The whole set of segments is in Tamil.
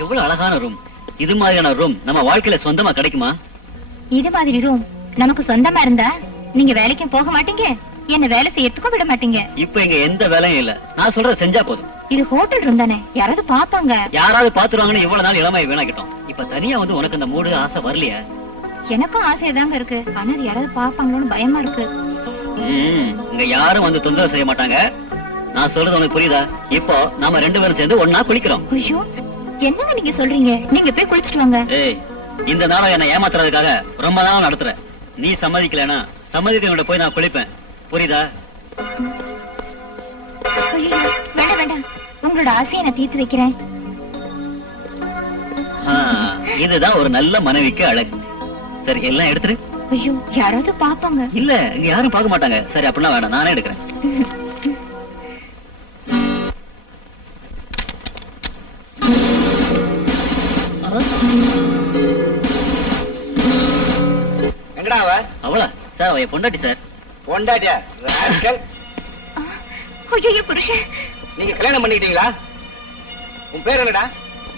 எவ்வளவு அழகான ரூம். இது மாதிரியான ரூம் நம்ம வாழ்க்கையில சொந்தமா கிடைக்குமா? இது மாதிரி ரூம் நமக்கு சொந்தமா இருந்தா நீங்க வேலைக்கும் போக மாட்டீங்க, என்ன வேலை செய்யறதுக்கும் விட மாட்டீங்க. இப்ப இங்க எந்த வேலையும் இல்ல, நான் சொல்றத செஞ்சா போதும். இது ஹோட்டல் ரூம் தானே, யாராவது பாப்பாங்க. யாராவது பாத்துருவாங்கன்னு இவ்வளவு நாள் இளமையை வீணாக்கிட்டோம். இப்ப தனியா வந்து உனக்கு அந்த மூடு ஆசை வரலையா? எனக்கும் ஆசையதாங்க இருக்கு, ஆனா யாராவது பாப்பாங்களோன்னு பயமா இருக்கு. இங்க யாரும் வந்து தொந்தரவு செய்ய மாட்டாங்க. நான் சொல்றது உனக்கு புரியுதா? இப்போ நாம 2 பேரும் சேர்ந்து ஒன்னா குளிக்கிறோம். ஐயோ, என்னங்க நீங்க சொல்றீங்க? நீங்க போய் குளிச்சிட்டு வாங்க. ஏய், இந்த நாளை என்ன ஏமாத்துறதுக்காக ரொம்ப நாள் நடத்துற. நீ சம்மதிக்கலனா சம்மதிக்கிறவங்க போய் நான் குளிப்பேன், புரியுதா? ஐயோ, வேண்டாம் வேண்டாம், உங்களோட ஆசையை நான் தீர்த்து வைக்கிறேன். இதுதான் ஒரு நல்ல மனைவிக்கு அழகு. சரி, எல்லாம் எடுத்துரு. ஐயோ, யாராவது பாப்பாங்க. இல்ல, இங்க யாரும் பார்க்க மாட்டாங்க. சரி, அப்படின்னா வேண்டாம், நானே எடுக்கிறேன். எங்கடா அவ? அவளா சார்? அவ பொண்டாட்டி சார். பொண்டாட்டியா? ராஸ்கல். ஐயோ புருஷன், நீங்க கல்யாணம் பண்ணிக்கிட்டீங்களா? உன் பேர் என்னடா?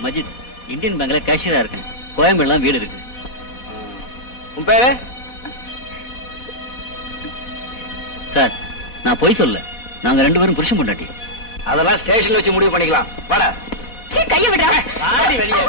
மஜித். இந்தியன் பேங்க்ல கேஷியரா இருக்கேன். கோயம்பேடுலாம் வீடு இருக்கு. உன் பேரு? சார், நான் போய் சொல்ல, நாங்க 2 பேரும் புருஷன் பொண்டாட்டி. அதெல்லாம் ஸ்டேஷன்ல வச்சு முடிவு பண்ணிக்கலாம். வாடா. கைய விடுறா. வெளியே